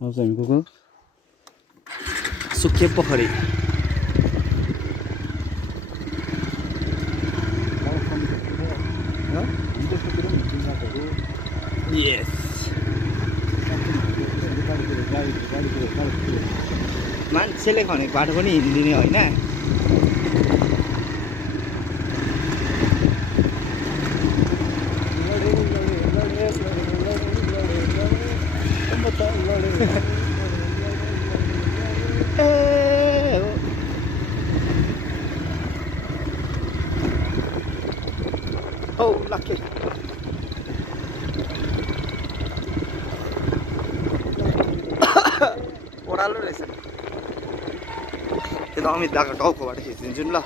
आज हामी गएको सुके पोखरी यस मान्छेले खनेको बाटो पनि हिँड्दिने होइन Oh, lucky. ओह्रालो रहेछ त्यो त अमित दाको टाउकोबाट खिचिदिन्छु नि ल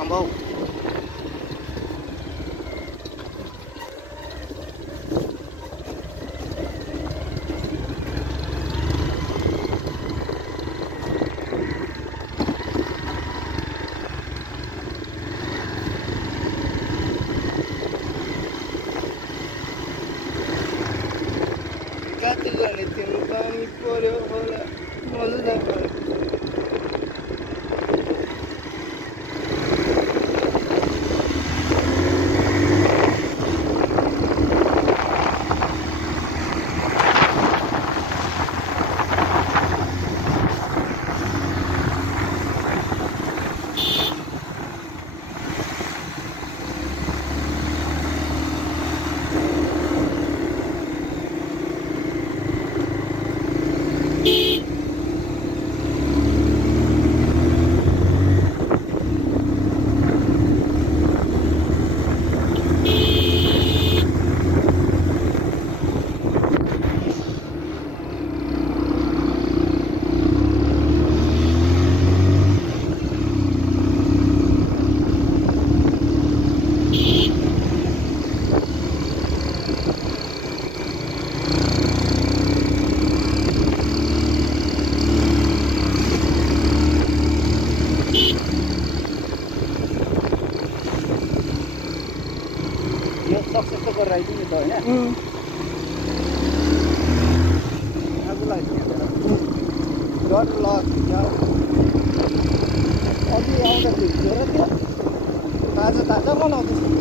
अम्बाउ कतिजना तिम्रो पानी पर्यो होला मजा पर्यो सक्सेस गरेर आइदिनु त होइन आगोलाई डर ल अघि आउँदाखेरि थियो र त्यो ताजा ताजा बनाउँदैछ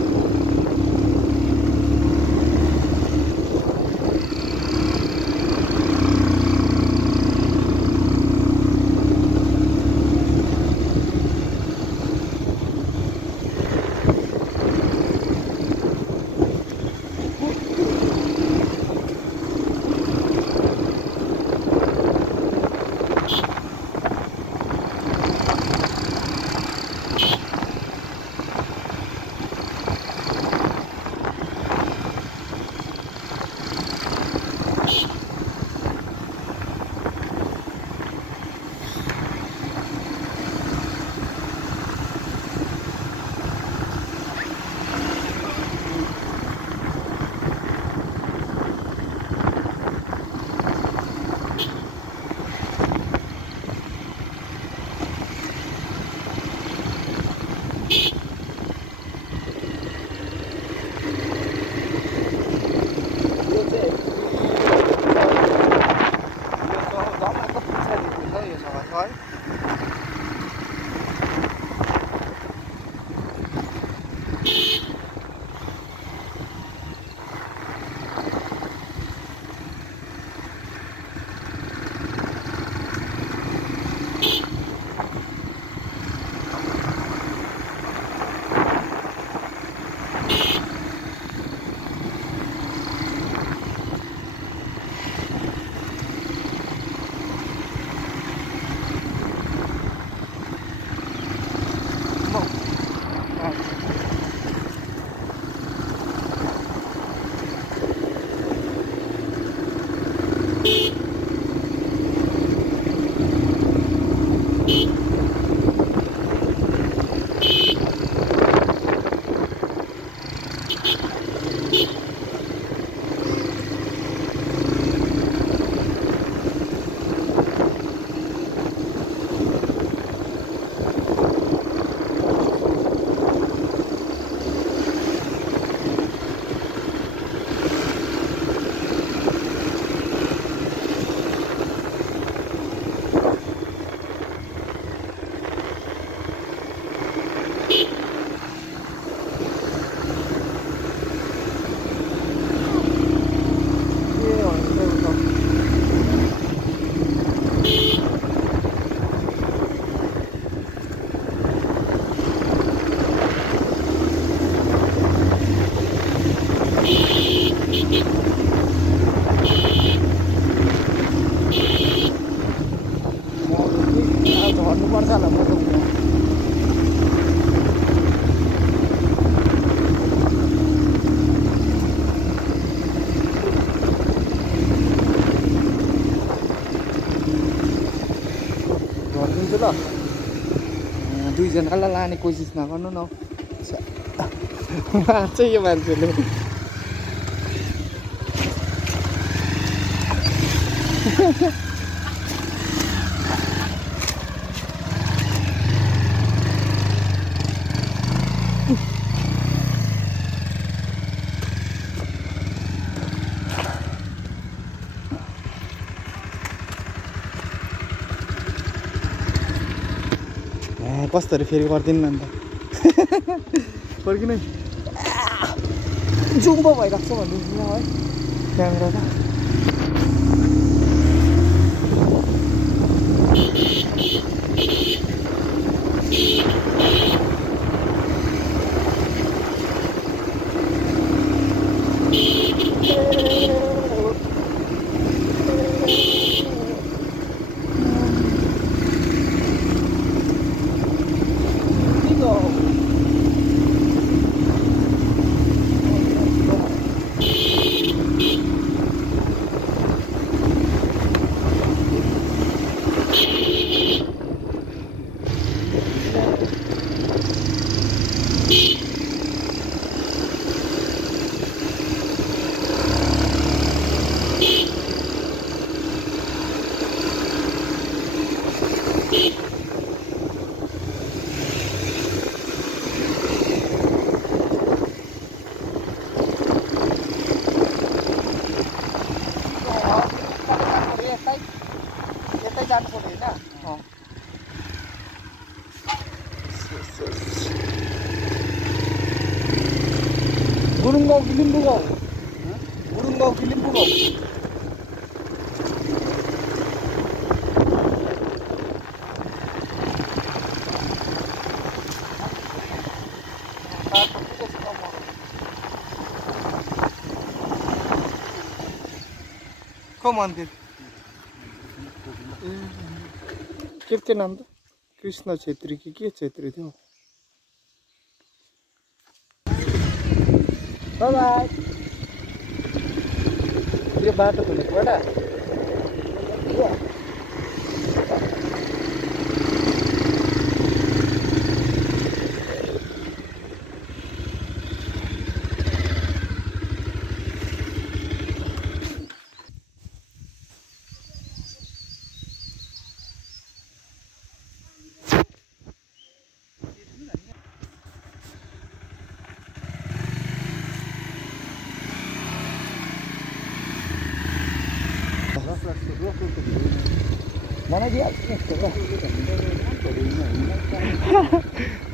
दुईजनालाई लाने कोसिस नगर्नु न मार्छ यो मान्छेले कस्तोहरू फेरि गर्दिनु अन्त फर्किन जुम्बो भइरहेको छ भनिदिनु है क्यामेरा त Burung kilim bugau. Burung kilim bugau. Come on, kid. के नाम त कृष्ण छेत्री कि के छेत्री थियो बाइ यो बाटो खोलेको एउटा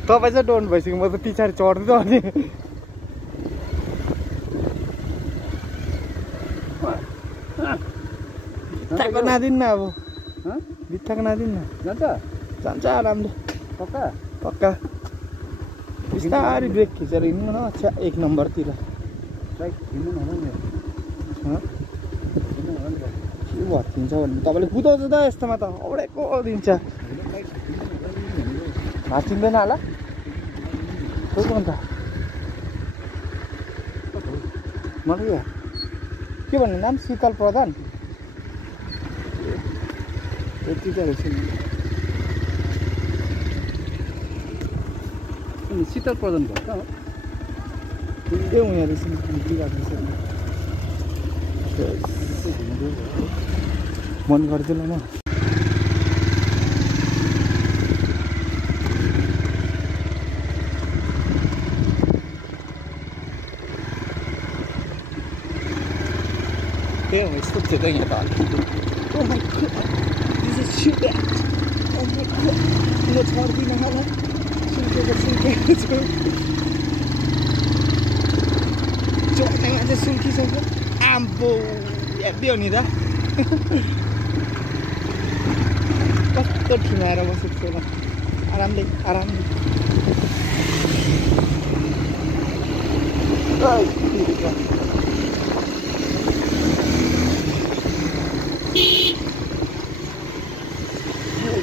तपाईँ चाहिँ डोन भइसक्यो म त पछाडि चढ्दै अनि बित्थाको नदिन्न अब बित्थाको नदिन्न जान्छ आरामले पक्का पक्का बिस्तारै ब्रेक खिचेर हिँड्नु न अच्छा एक नम्बरतिर के भत्किन्छ भने तपाईँले कुदाउँछ त यस्तोमा त औडेको दिन्छ भाँचिँदैन होला खोइ अन्त मलाई के भन्ने नाम शीतल प्रधान त्यति त रहेछ शीतल प्रधान भयो त त्यो उहाँ रहेछ मन गर्दैन म के हो यस्तो थियो त यहाँ त Oh my god, this is shit that. Oh my god, यो छर्दिन होला सुल्केको छु जोसँग चाहिँ सुल्किसक्यो आम्बो हेब्बी हो नि त कस्तो ठिमाएर बसेको छु ल आरामले आरामले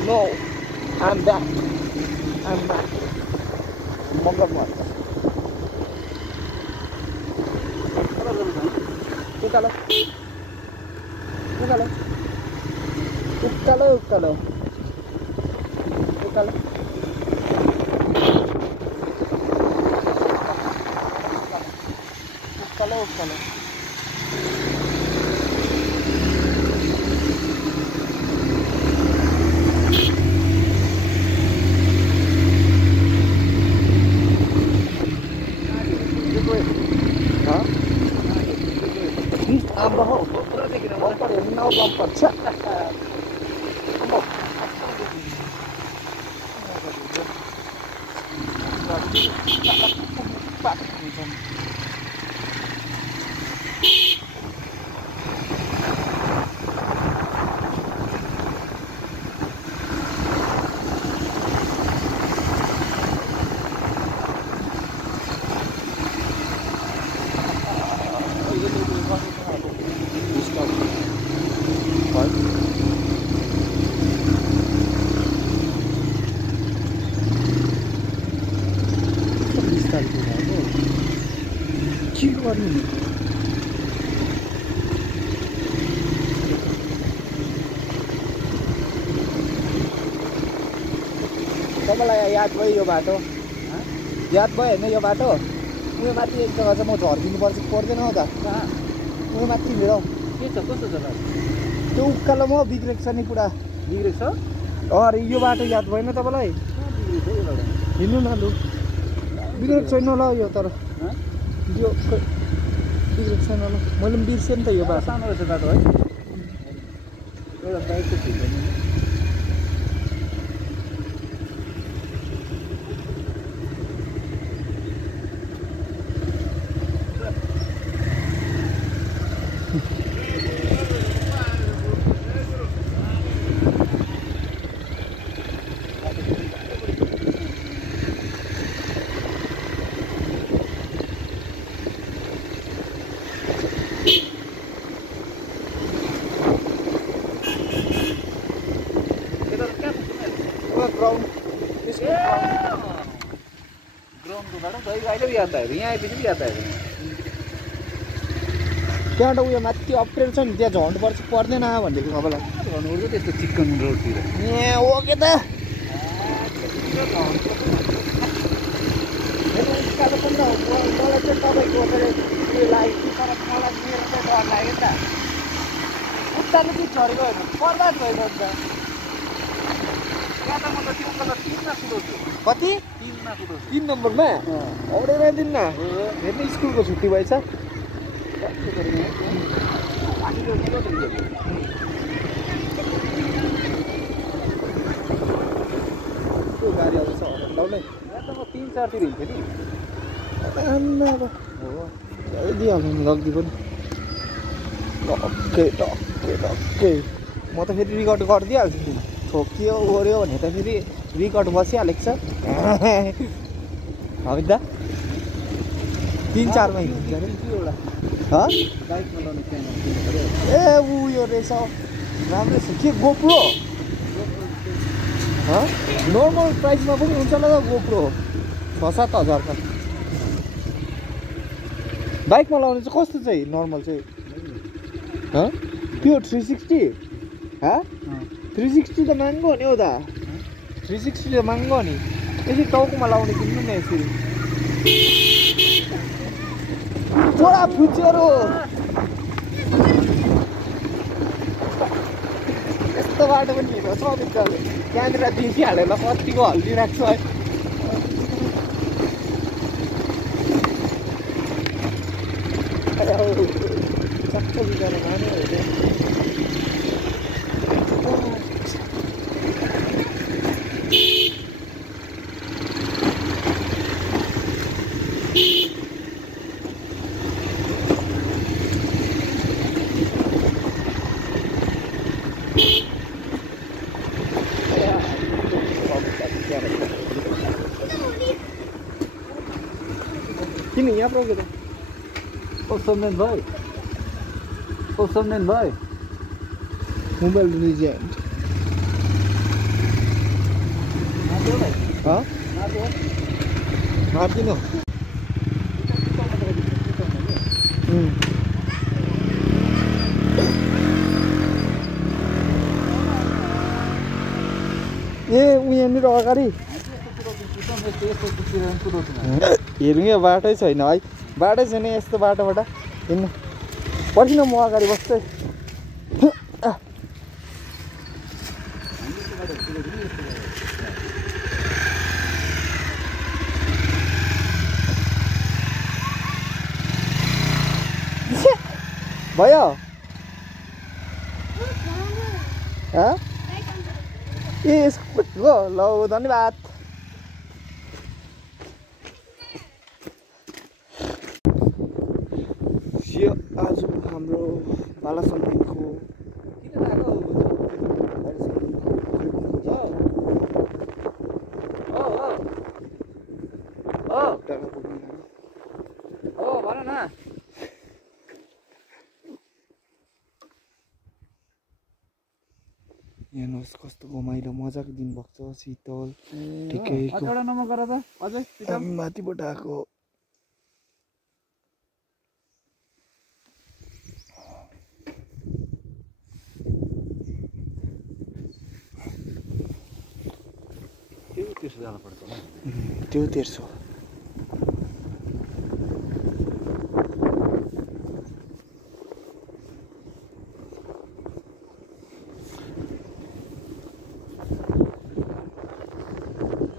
No, I'm back. I'm back. Mongol what? Ukalo. Ukalo. Ukalo, ukalo. Ukalo. तल के गर्ने तपाईँलाई याद भयो यो बाटो याद भयो होइन यो बाटो उयो माथि एक जग्गा चाहिँ म झर्किनु पर्दैन हौ त उयो माथि मेरो के छ कस्तो जग्गा त्यो उकालो म बिग्रेको छ नि पुरा बिग्रेको छ अरे यो बाटो याद भएन तपाईँलाई हिँड्नु न लु बिग्रेको छैन ल यो तर यो बिग्रेको छैन ल मैले पनि बिर्सेँ नि त यो बाटो सानो रहेछ बाटो है एउटा बाइक त ठिक होइन त्यहाँबाट उयो माथि अप्रेल छ नि त्यहाँ झर्नुपर्छ पर्दैन भनेको तपाईँलाई झर्नु त्यस्तो चिकन रोडतिर ए ओके त मलाई चाहिँ तपाईँको उयो लाग्यो तर मलाई मेरो चाहिँ डर लाग्यो नि त उत्तानो चाहिँ झरेको होइन बर्बाद भइरहन्छ यहाँ त म त त्यो बेला 3मा कुदाउँछु कति 3मा कुदाउँछु 3 नम्बरमा औडेर दिन्न हेर्नु स्कुलको छुट्टी भएछ त्यो गाडी आउँछ हराउने यहाँ त म 3-4 तिर हिँड्थेँ नि दिइहाल्नु लग्दी पनि टक्कै म त फेरि रिकर्ड गरिदिइहाल्छु नि ठोकियो ओऱ्यो भने त फेरि रिकर्ड बसिहालेको छ होइन त 3-4मा हिँड्छ अरे बाइकमा लाउने क्यामेरा ए उयो रहेछ राम्रै छ के गोप्रो नर्मल प्राइसमा पनि हुन्छ होला त गोप्रो 6-7 हजारको बाइकमा लाउने चाहिँ कस्तो चाहिँ नर्मल चाहिँ त्यो 360 360 त महँगो हो नि हौ दा 360 त महँगो हो नि यसरी टाउकोमा लाउने किन्नु न यसरी छोरा फुच्चेरो यस्तो बाटो पनि हिँड्नु छ बिचरा त्यहाँनिर देखिहालेर कतिको हल्लिरहेको छ है सक्छ बिचरा माने किन यहाँ पुऱ्याउँछ त सम्झन भाइ मोबाइल रिजेन्ट मार्दिनु ए यहाँनिर अगाडि हेरौँ यो बाटै छैन है बाटै छैन यस्तो बाटोबाट हिँड्नु पर्खिन म अगाडि बस्छु भयो ए गो ल धन्यवाद यो आज हाम्रो बालासन्तिको भन न हेर्नुहोस् कस्तो घमाइलो मजाको दिन भएको छ शीतल ठिकैको नम्बर गर त अझै हामी माथिबाट आएको त्यसो जानु पर्छ त्यो तेर्सो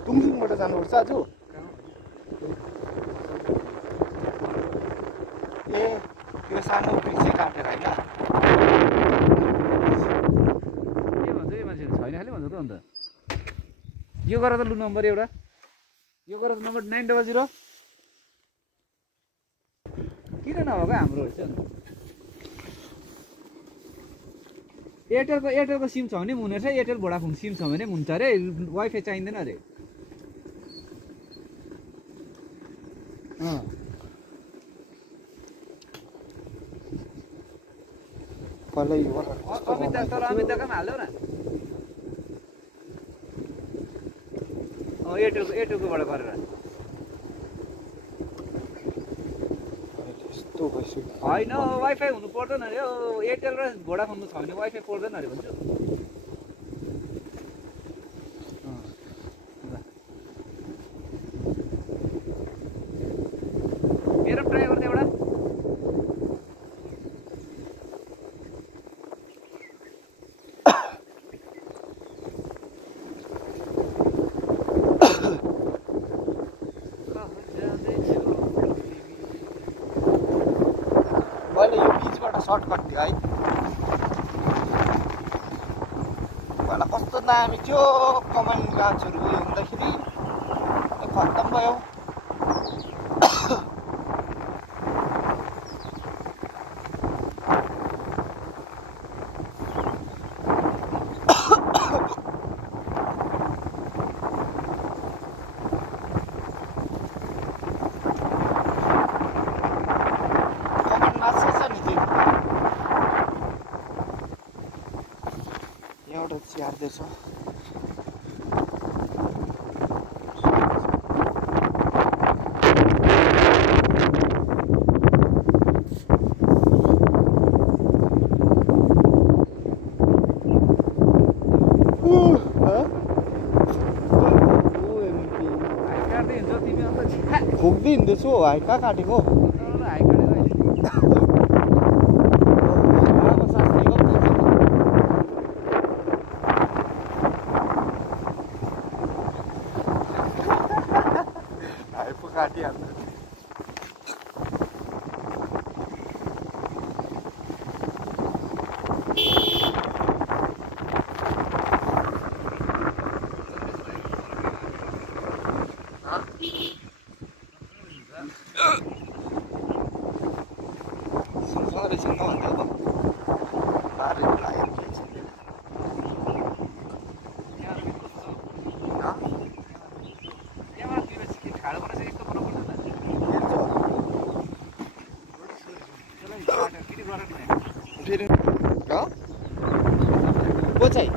तुङसुङबाट जानुपर्छ आज ए त्यो सानो ब्रिज काटेर होइन के भन्छ यो मान्छेले छैन खालि भन्छ त अन्त यो गर त लु नम्बर एउटा यो गर नम्बर 900 किन नभएको हाम्रो एयरटेलको सिम छ भने पनि हुने रहेछ एयरटेल भोडाफोन सिम छ भने पनि हुन्छ अरे वाइफाई चाहिँदैन अरे अमित दाका पनि हाल्यो न एयरटेलकोबाट गरेर होइन वाइफाई हुनु पर्दैन अरे एयरटेल र भोडाफोनको छ भने वाइफाई पर्दैन अरे भन्छु मेरो ट्राई गर्दै एउटा मैले यो बिचबाट सर्टकट थियो है पहिला कस्तो दामी थियो कमान गाछहरू उयो हुँदाखेरि खत्तम भयो एउटा स्याहार्दैछ खोक्दै हिँड्दैछु हाई कहाँ काटेको काटिहाल्नु फेरि को चाहिँ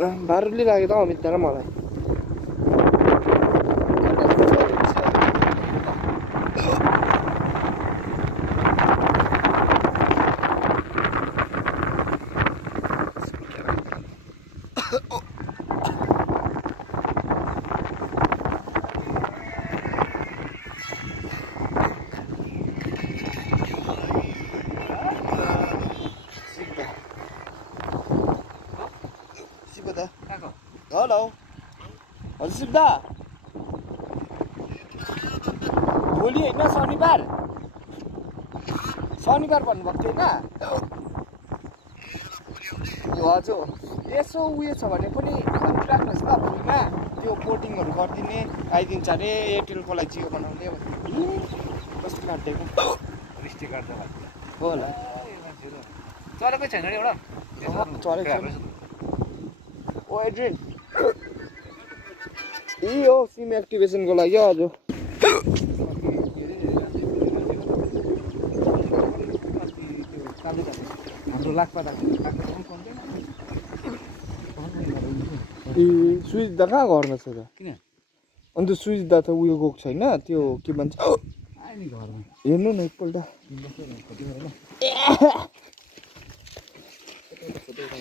बारुली लाग्यो त अमित र मलाई हेलो हजुर सिप्दा भोलि होइन शनिबार भन्नुभएको थियो होइन हजुर यसो उयो छ भने पनि भनिराख्नुहोस् ल भोलिमा त्यो पोर्टिङहरू गरिदिने आइदिन्छ अरे एयरटेलको लागि जियो बनाउने कस्तो काटिदिएको रिस्टी काट्छ हो होला चलेकै छैन अरे एउटा चलेको छैन ओ एड्रिन हो सिम एक्टिभेसनको लागि हजुर हाम्रो लाखपा स्विच दा कहाँ घरमा छ त किन अन्त स्विच दा त उयो गएको छैन त्यो के भन्छ हेर्नु न एकपल्ट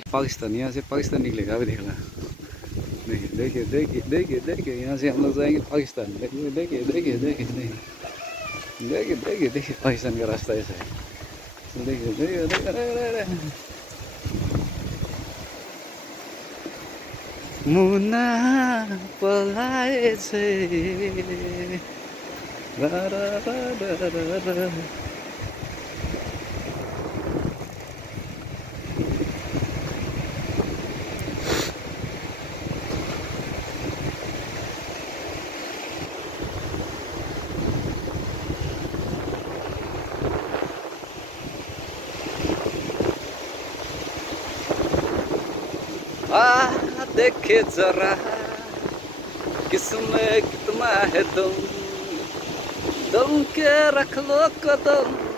पाकिस्तान यहाँ से पाकिस्तान निकलेगा अभी देखना देखिए देखिए देखिए देखिए यहाँ से हम लोग जाएंगे पाकिस्तान देखिए देखिए देखिए देखिए देखिए देखिए देखिए पाकिस्तान का रास्ता ऐसा है देखिए देखिए देखिए मुन्ना पलाए छे रा रा रा रा रा देखे जरा किसमें कितना है दम के रख लो कदम